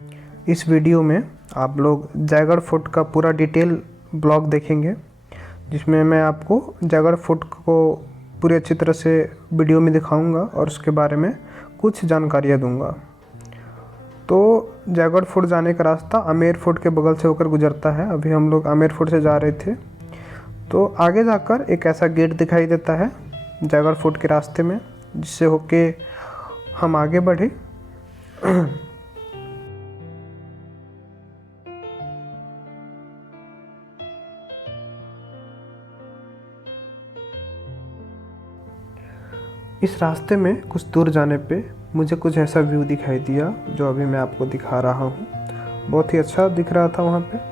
इस वीडियो में आप लोग जयगढ़ फोर्ट का पूरा डिटेल ब्लॉग देखेंगे, जिसमें मैं आपको जयगढ़ फोर्ट को पूरी अच्छी तरह से वीडियो में दिखाऊंगा और उसके बारे में कुछ जानकारियाँ दूंगा। तो जयगढ़ फोर्ट जाने का रास्ता आमेर फोर्ट के बगल से होकर गुजरता है। अभी हम लोग आमेर फोर्ट से जा रहे थे, तो आगे जाकर एक ऐसा गेट दिखाई देता है जयगढ़ फोर्ट के रास्ते में, जिससे होके हम आगे बढ़े। इस रास्ते में कुछ दूर जाने पे मुझे कुछ ऐसा व्यू दिखाई दिया जो अभी मैं आपको दिखा रहा हूँ। बहुत ही अच्छा दिख रहा था वहाँ पे।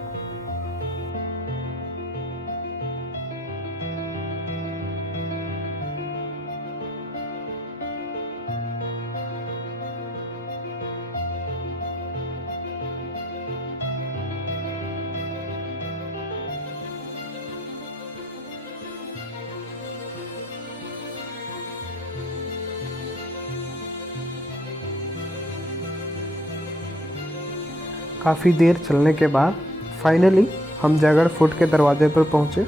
काफ़ी देर चलने के बाद फाइनली हम जयगढ़ फोर्ट के दरवाजे पर पहुँचे।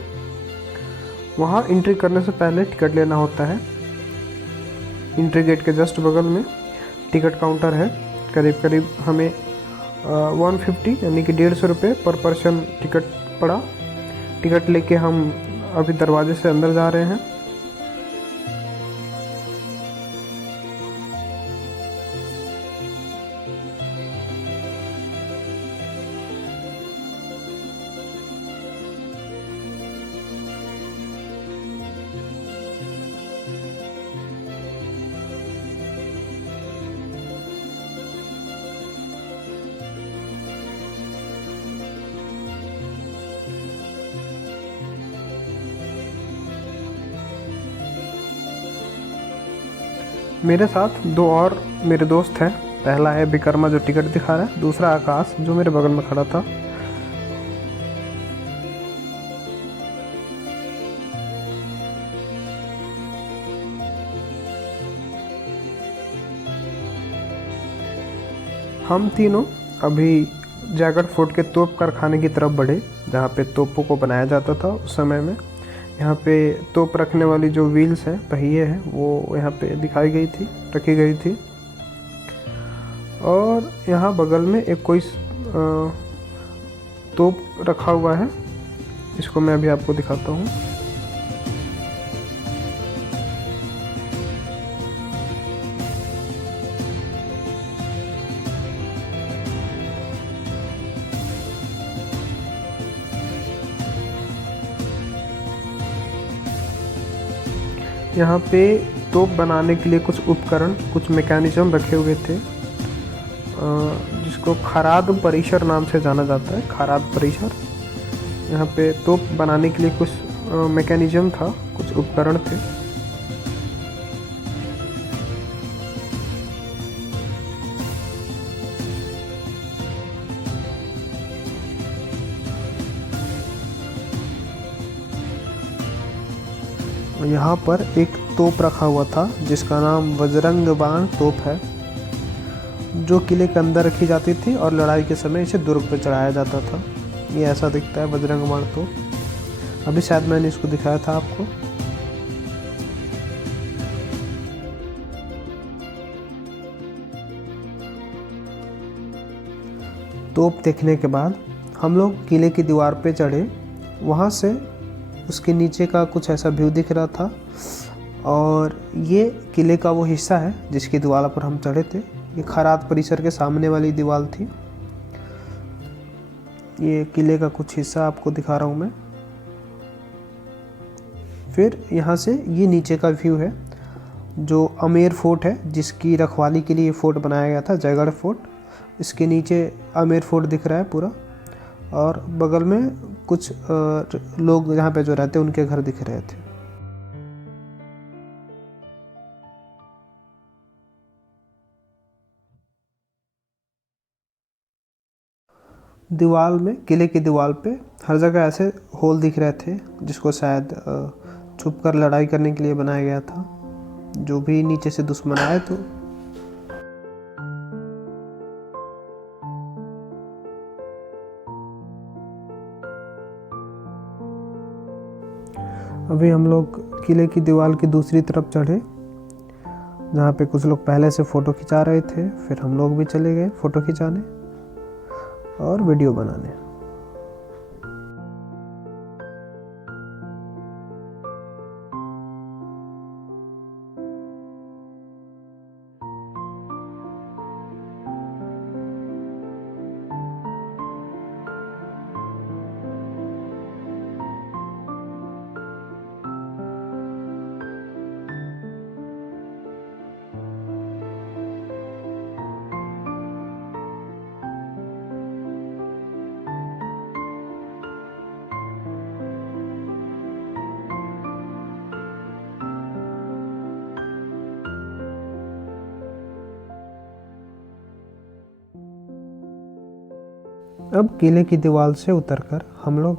वहाँ एंट्री करने से पहले टिकट लेना होता है। एंट्री गेट के जस्ट बगल में टिकट काउंटर है। करीब करीब हमें 150 यानी कि 150 रुपये पर पर्सन टिकट पड़ा। टिकट लेके हम अभी दरवाजे से अंदर जा रहे हैं। मेरे साथ दो और मेरे दोस्त हैं। पहला है विक्रमा जो टिकट दिखा रहा है, दूसरा आकाश जो मेरे बगल में खड़ा था। हम तीनों अभी जयगढ़ फोर्ट के तोप कारखाने की तरफ बढ़े, जहाँ पे तोपों को बनाया जाता था उस समय में। यहाँ पे तोप रखने वाली जो व्हील्स हैं, पहिए हैं, वो यहाँ पे दिखाई गई थी, रखी गई थी। और यहाँ बगल में एक कोई तोप रखा हुआ है, इसको मैं अभी आपको दिखाता हूँ। यहाँ पे तोप बनाने के लिए कुछ उपकरण, कुछ मैकेनिज्म रखे हुए थे, जिसको खराद परिसर नाम से जाना जाता है। खराद परिसर, यहाँ पे तोप बनाने के लिए कुछ मैकेनिज्म था, कुछ उपकरण थे। यहाँ पर एक तोप रखा हुआ था जिसका नाम बजरंग बाण तोप है, जो किले के अंदर रखी जाती थी और लड़ाई के समय इसे दुर्ग पर चढ़ाया जाता था। ये ऐसा दिखता है बजरंग बाण तोप। अभी शायद मैंने इसको दिखाया था आपको। तोप देखने के बाद हम लोग किले की दीवार पे चढ़े। वहाँ से उसके नीचे का कुछ ऐसा व्यू दिख रहा था, और ये किले का वो हिस्सा है जिसकी दीवार पर हम चढ़े थे। ये खराद परिसर के सामने वाली दीवार थी। ये किले का कुछ हिस्सा आपको दिखा रहा हूँ मैं। फिर यहाँ से ये नीचे का व्यू है, जो आमेर फोर्ट है, जिसकी रखवाली के लिए ये फोर्ट बनाया गया था, जयगढ़ फोर्ट। इसके नीचे आमेर फोर्ट दिख रहा है पूरा, और बगल में कुछ लोग यहाँ पे जो रहते हैं उनके घर दिख रहे थे। दीवार में, किले की दीवार पे हर जगह ऐसे होल दिख रहे थे, जिसको शायद छुप कर लड़ाई करने के लिए बनाया गया था। जो भी नीचे से दुश्मन आए तो अभी हम लोग किले की दीवार की दूसरी तरफ चढ़े, जहाँ पे कुछ लोग पहले से फ़ोटो खिंचा रहे थे। फिर हम लोग भी चले गए फ़ोटो खिंचाने और वीडियो बनाने। अब किले की दीवार से उतरकर हम लोग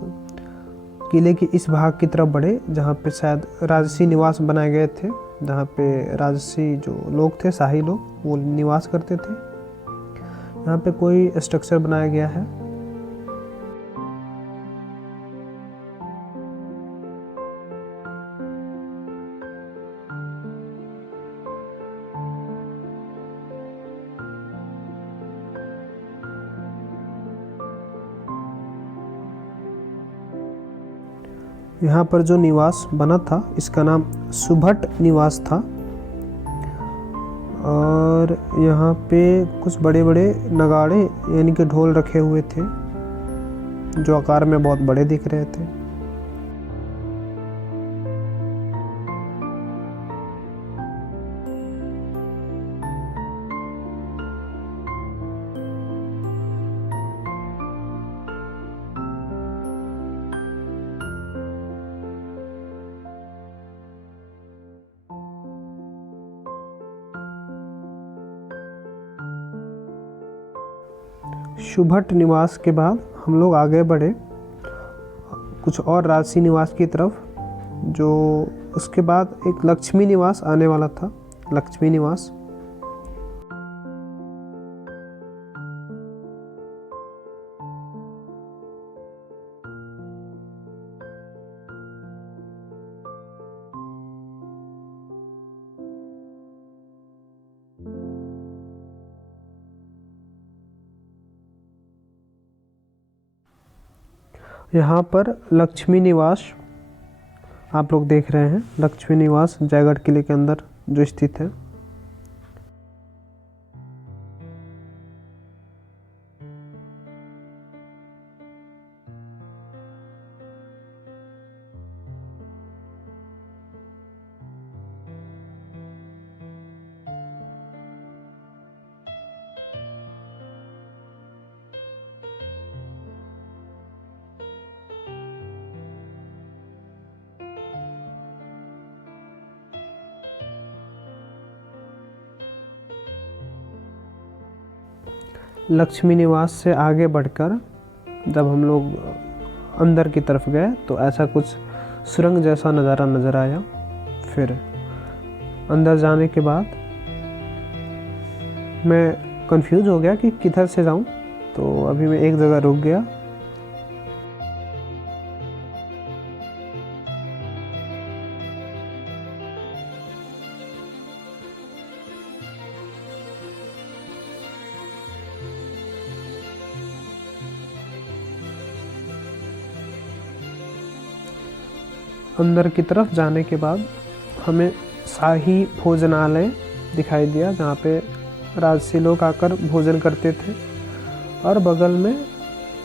किले के इस भाग की तरफ बढ़े, जहाँ पे शायद राजसी निवास बनाए गए थे, जहाँ पे राजसी जो लोग थे, शाही लोग, वो निवास करते थे। यहाँ पे कोई स्ट्रक्चर बनाया गया है। यहाँ पर जो निवास बना था इसका नाम सुभट निवास था। और यहाँ पे कुछ बड़े बड़े नगाड़े यानी कि ढोल रखे हुए थे, जो आकार में बहुत बड़े दिख रहे थे। सुभट निवास के बाद हम लोग आगे बढ़े कुछ और राजसी निवास की तरफ, जो उसके बाद एक लक्ष्मी निवास आने वाला था। लक्ष्मी निवास यहाँ पर लक्ष्मी निवास आप लोग देख रहे हैं। लक्ष्मी निवास जयगढ़ किले के अंदर जो स्थित है। लक्ष्मी निवास से आगे बढ़कर जब हम लोग अंदर की तरफ गए तो ऐसा कुछ सुरंग जैसा नज़ारा नज़र आया। फिर अंदर जाने के बाद मैं कंफ्यूज हो गया कि किधर से जाऊं, तो अभी मैं एक जगह रुक गया। अंदर की तरफ जाने के बाद हमें शाही भोजनालय दिखाई दिया, जहाँ पे राजसी लोग आकर भोजन करते थे। और बगल में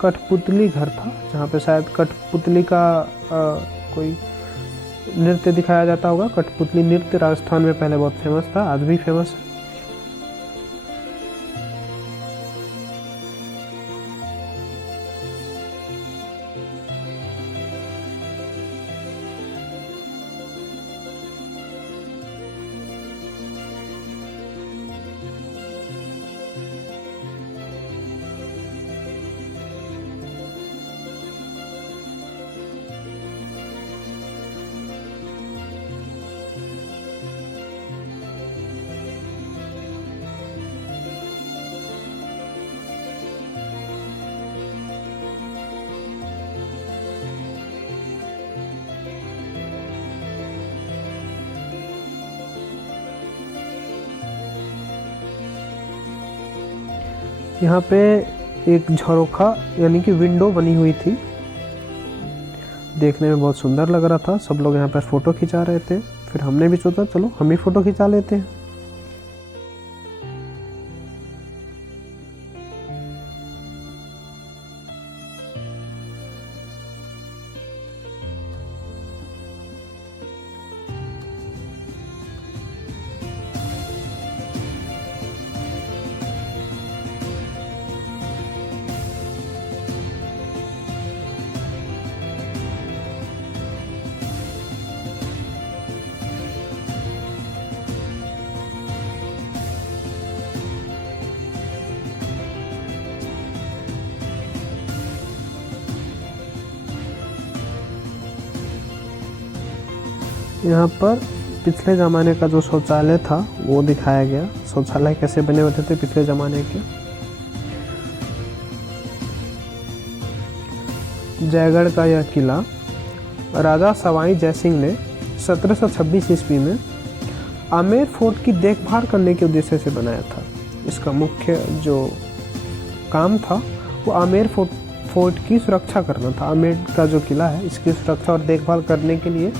कठपुतली घर था, जहाँ पे शायद कठपुतली का कोई नृत्य दिखाया जाता होगा। कठपुतली नृत्य राजस्थान में पहले बहुत फेमस था, आज भी फेमस है। यहाँ पे एक झरोखा यानी कि विंडो बनी हुई थी, देखने में बहुत सुंदर लग रहा था। सब लोग यहाँ पर फ़ोटो खिंचा रहे थे। फिर हमने भी सोचा चलो हम ही फ़ोटो खिंचा लेते हैं। यहाँ पर पिछले ज़माने का जो शौचालय था वो दिखाया गया। शौचालय कैसे बने होते थे पिछले ज़माने के। जयगढ़ का यह किला राजा सवाई जयसिंह ने 1726 ईस्वी में आमेर फोर्ट की देखभाल करने के उद्देश्य से बनाया था। इसका मुख्य जो काम था वो आमेर फोर्ट की सुरक्षा करना था। आमेर का जो किला है इसकी सुरक्षा और देखभाल करने के लिए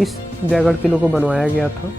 इस जयगढ़ किले को बनवाया गया था।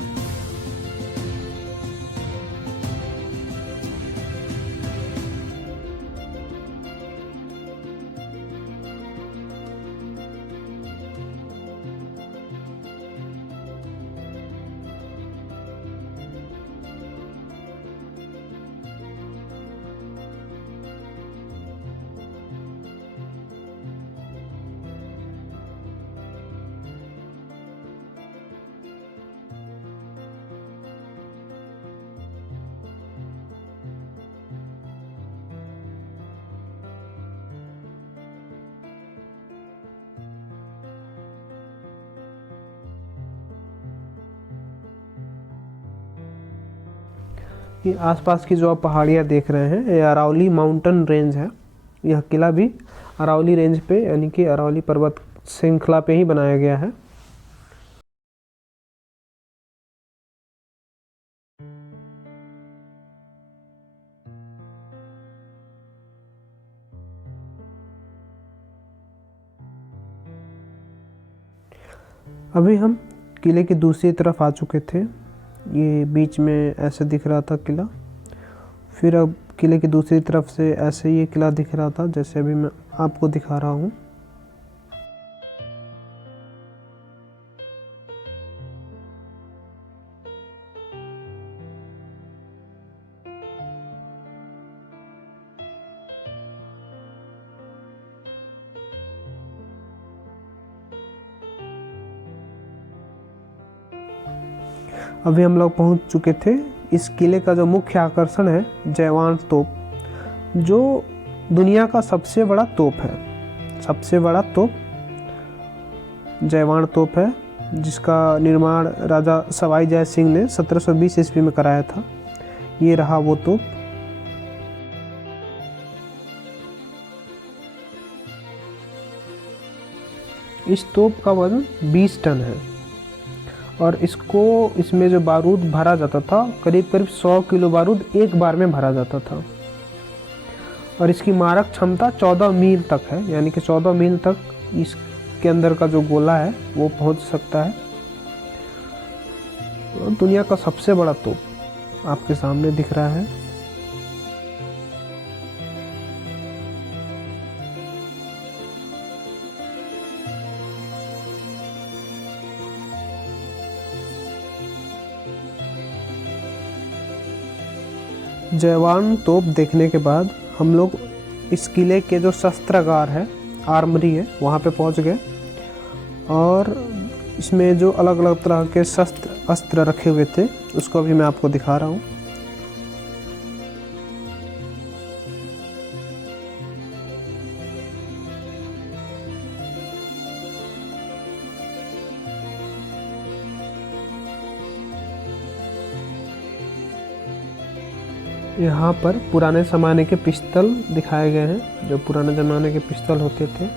ये आसपास की जो आप पहाड़ियाँ देख रहे हैं ये अरावली माउंटेन रेंज है। यह किला भी अरावली रेंज पे यानी कि अरावली पर्वत श्रृंखला पे ही बनाया गया है। अभी हम किले की दूसरी तरफ आ चुके थे। ये बीच में ऐसे दिख रहा था किला। फिर अब किले की दूसरी तरफ से ऐसे ये किला दिख रहा था जैसे अभी मैं आपको दिखा रहा हूँ। अभी हम लोग पहुंच चुके थे। इस किले का जो मुख्य आकर्षण है जयवान तोप, जो दुनिया का सबसे बड़ा तोप है। सबसे बड़ा तोप जयवान तोप है जिसका निर्माण राजा सवाई जय सिंह ने 1720 ईस्वी में कराया था। ये रहा वो तोप। इस तोप का वजन 20 टन है और इसमें जो बारूद भरा जाता था करीब 100 किलो बारूद एक बार में भरा जाता था। और इसकी मारक क्षमता 14 मील तक है, यानी कि 14 मील तक इसके अंदर का जो गोला है वो पहुंच सकता है। तो दुनिया का सबसे बड़ा तोप आपके सामने दिख रहा है। जयवान तोप देखने के बाद हम लोग इस किले के जो शस्त्रागार है, आर्मरी है, वहाँ पे पहुँच गए और इसमें जो अलग अलग तरह के शस्त्र अस्त्र रखे हुए थे उसको अभी मैं आपको दिखा रहा हूँ। यहाँ पर पुराने ज़माने के पिस्तल दिखाए गए हैं, जो पुराने ज़माने के पिस्तल होते थे।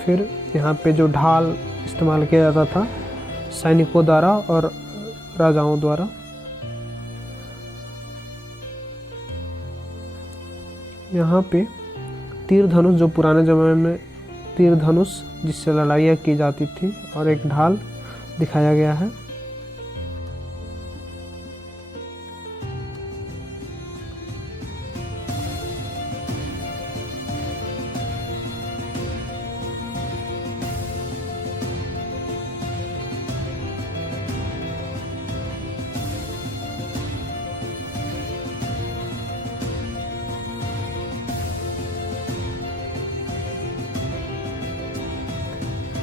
फिर यहाँ पे जो ढाल इस्तेमाल किया जाता था सैनिकों द्वारा और राजाओं द्वारा। यहाँ पे तीर धनुष, जो पुराने ज़माने में तीर धनुष जिससे लड़ाइयाँ की जाती थी, और एक ढाल दिखाया गया है।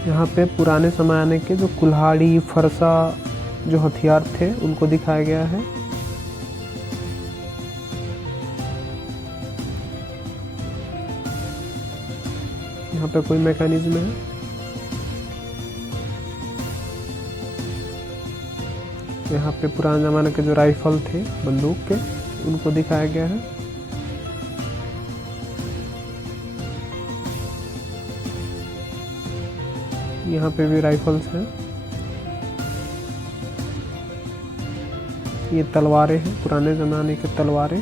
यहाँ पे पुराने ज़माने के जो कुल्हाड़ी, फरसा जो हथियार थे उनको दिखाया गया है। यहाँ पे कोई मैकेनिज्म है। यहाँ पे पुराने ज़माने के जो राइफल थे बंदूक के, उनको दिखाया गया है। यहाँ पे भी राइफल्स हैं। ये तलवारें हैं, पुराने ज़माने की तलवारें।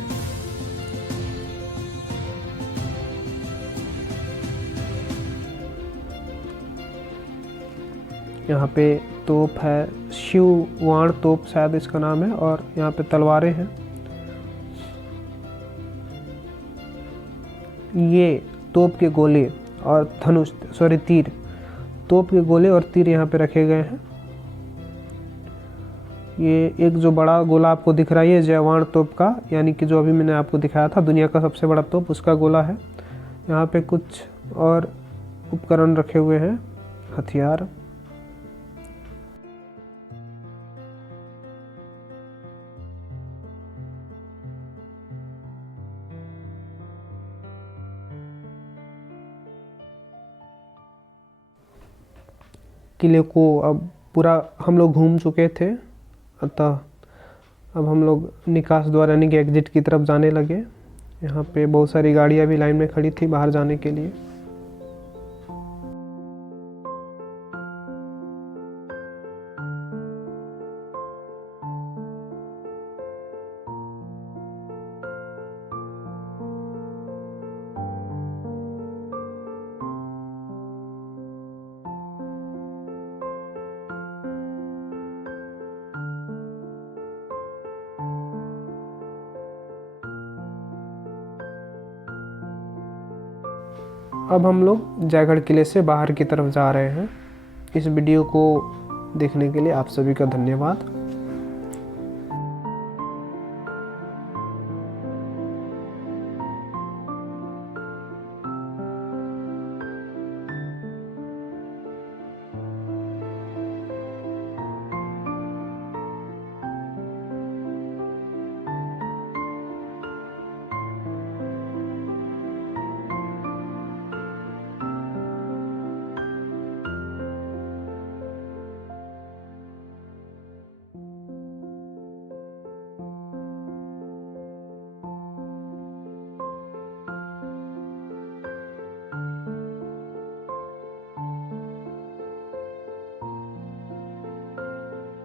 यहाँ पे तोप है, शिववाण तोप शायद इसका नाम है, और यहाँ पे तलवारें हैं। ये तोप के गोले और धनुष, तीर, तोप के गोले और तीर यहाँ पे रखे गए हैं। ये एक जो बड़ा गोला आपको दिख रहा है, ये जयवाण तोप का, यानी कि जो अभी मैंने आपको दिखाया था दुनिया का सबसे बड़ा तोप, उसका गोला है। यहाँ पे कुछ और उपकरण रखे हुए हैं, हथियार। किले को अब पूरा हम लोग घूम चुके थे, अतः अब हम लोग निकास द्वार यानी कि एग्जिट की तरफ जाने लगे। यहाँ पे बहुत सारी गाड़ियाँ भी लाइन में खड़ी थी बाहर जाने के लिए। अब हम लोग जयगढ़ किले से बाहर की तरफ जा रहे हैं। इस वीडियो को देखने के लिए आप सभी का धन्यवाद।